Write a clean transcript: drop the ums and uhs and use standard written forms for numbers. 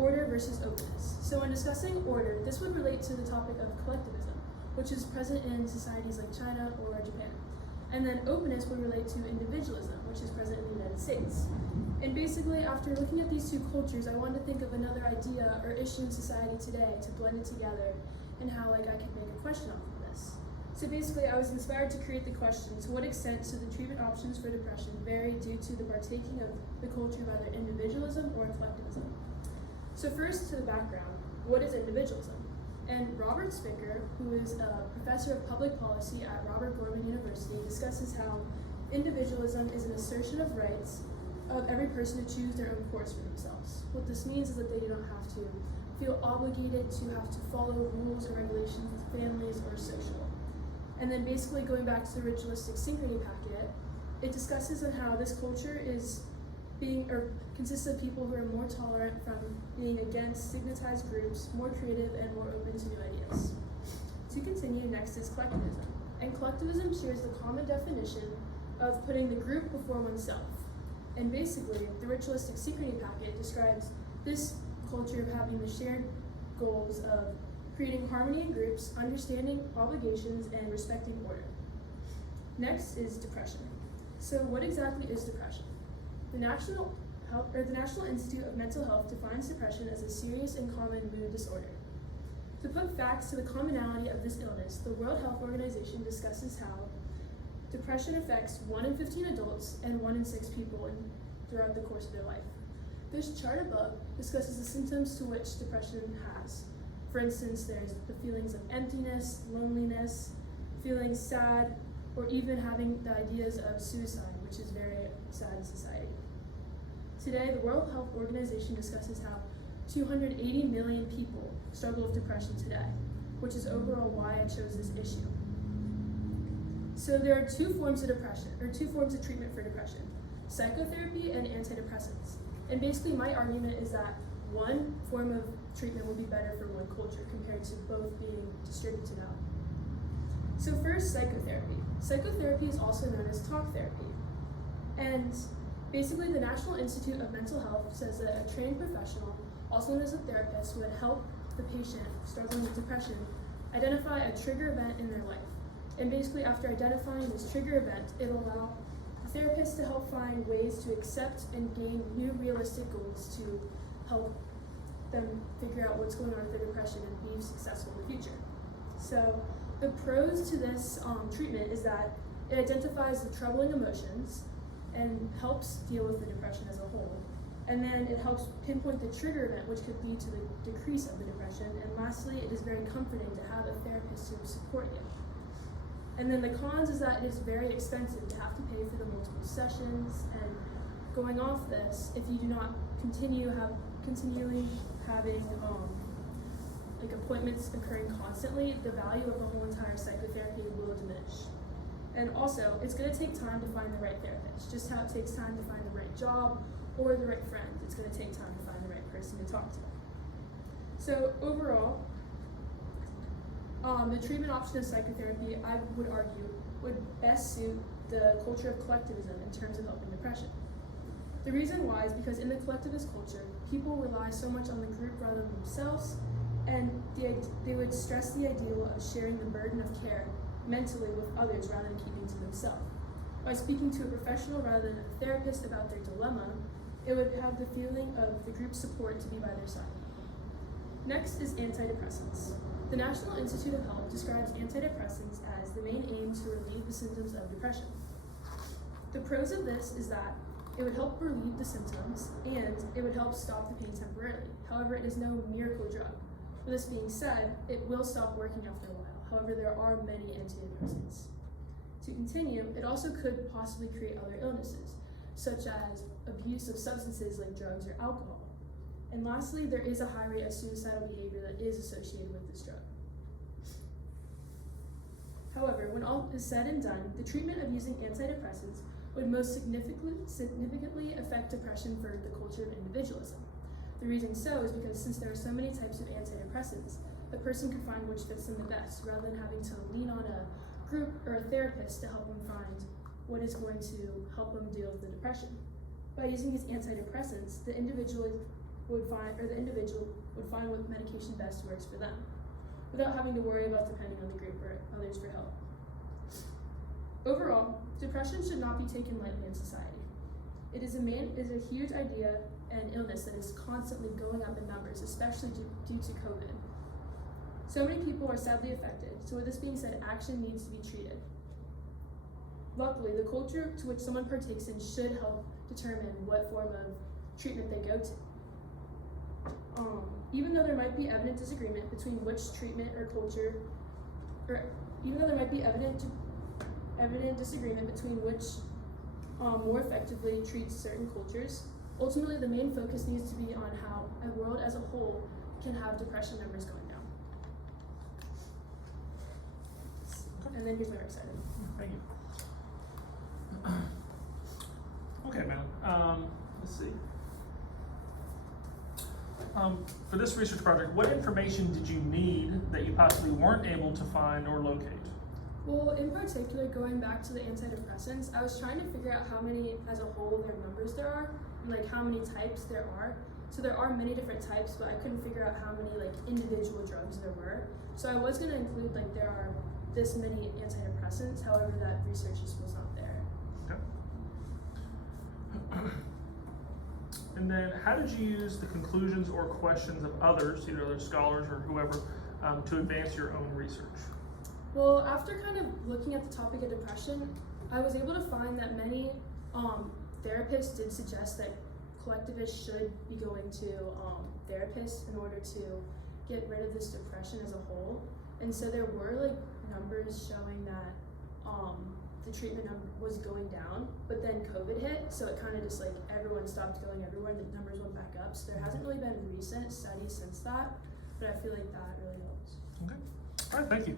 order versus openness. So when discussing order, this would relate to the topic of collectivism, which is present in societies like China or Japan. And then openness would relate to individualism, which is present in the United States. And basically, after looking at these two cultures, I wanted to think of another idea or issue in society today to blend it together and how I could make a question off of this. So basically, I was inspired to create the question, to what extent do the treatment options for depression vary due to the partaking of the culture of either individualism or collectivism? So first, to the background, what is individualism? And Robert Spicker, who is a professor of public policy at Robert Gorman University, discusses how individualism is an assertion of rights of every person to choose their own course for themselves. What this means is that they don't have to feel obligated to have to follow rules or regulations with families or social. And then basically going back to the ritualistic synchrony packet, it discusses on how this culture is consists of people who are more tolerant from being against stigmatized groups, more creative, and more open to new ideas. To continue, next is collectivism. And collectivism shares the common definition of putting the group before oneself. And basically, the ritualistic synchrony packet describes this culture of having the shared goals of creating harmony in groups, understanding obligations, and respecting order. Next is depression. So what exactly is depression? The National Institute of Mental Health defines depression as a serious and common mood disorder. To put facts to the commonality of this illness, the World Health Organization discusses how depression affects 1 in 15 adults and 1 in 6 people throughout the course of their life. This chart above discusses the symptoms to which depression has. For instance, there's the feelings of emptiness, loneliness, feeling sad, or even having the ideas of suicide, which is very sad in society. Today, the World Health Organization discusses how 280 million people struggle with depression today, which is overall why I chose this issue. So there are two forms of treatment for depression: psychotherapy and antidepressants. And basically my argument is that one form of treatment will be better for one culture compared to both being distributed out. So first, psychotherapy. Psychotherapy is also known as talk therapy. And basically, the National Institute of Mental Health says that a trained professional, also known as a therapist, would help the patient struggling with depression identify a trigger event in their life. And basically, after identifying this trigger event, it'll allow the therapist to help find ways to accept and gain new realistic goals to help them figure out what's going on with their depression and be successful in the future. So the pros to this treatment is that it identifies the troubling emotions and helps deal with the depression as a whole. And then it helps pinpoint the trigger event, which could lead to the decrease of the depression. And lastly, it is very comforting to have a therapist who support you. And then the cons is that it is very expensive to have to pay for the multiple sessions. And going off this, if you do not continually having appointments occurring constantly, the value of the whole entire psychotherapy will diminish. And also, it's going to take time to find the right therapist. Just how it takes time to find the right job or the right friend, it's going to take time to find the right person to talk to. So overall, the treatment option of psychotherapy, I would argue, would best suit the culture of collectivism in terms of helping depression. The reason why is because in the collectivist culture, people rely so much on the group rather than themselves, and they would stress the ideal of sharing the burden of care mentally with others rather than keeping to themselves. By speaking to a professional rather than a therapist about their dilemma, it would have the feeling of the group support to be by their side. Next is antidepressants. The National Institute of Health describes antidepressants as the main aim to relieve the symptoms of depression. The pros of this is that it would help relieve the symptoms and it would help stop the pain temporarily. However, it is no miracle drug. With this being said, it will stop working after a while. However, there are many antidepressants. To continue, it also could possibly create other illnesses, such as abuse of substances like drugs or alcohol. And lastly, there is a high rate of suicidal behavior that is associated with this drug. However, when all is said and done, the treatment of using antidepressants would most significantly affect depression for the culture of individualism. The reason so is because since there are so many types of antidepressants, the person can find which fits them the best, rather than having to lean on a group or a therapist to help them find what is going to help them deal with the depression. By using these antidepressants, the individual would find, or the individual would find what medication best works for them, without having to worry about depending on the group or others for help. Overall, depression should not be taken lightly in society. It is a huge idea and illness that is constantly going up in numbers, especially due to COVID. So many people are sadly affected, so with this being said, action needs to be treated. Luckily, the culture to which someone partakes in should help determine what form of treatment they go to. Even though there might be evident disagreement between which treatment or culture, or even though there might be evident disagreement between which more effectively treats certain cultures, ultimately the main focus needs to be on how a world as a whole can have depression numbers going down. And then here's my work cited. Thank you. Okay, man. Let's see. For this research project, what information did you need that you possibly weren't able to find or locate? Well, in particular, going back to the antidepressants, I was trying to figure out how many as a whole their numbers there are, and like how many types there are. So there are many different types, but I couldn't figure out how many like individual drugs there were. So I was going to include like there are this many antidepressants, however that research just was not there. Okay. And then how did you use the conclusions or questions of others, either other scholars or whoever, to advance your own research? Well, after kind of looking at the topic of depression, I was able to find that many therapists did suggest that collectivists should be going to therapists in order to get rid of this depression as a whole. And so there were like numbers showing that the treatment number was going down, but then COVID hit, so it kind of just like everyone stopped going everywhere and the numbers went back up. So there hasn't really been recent studies since that, but I feel like that really helps. Okay. All right, thank you.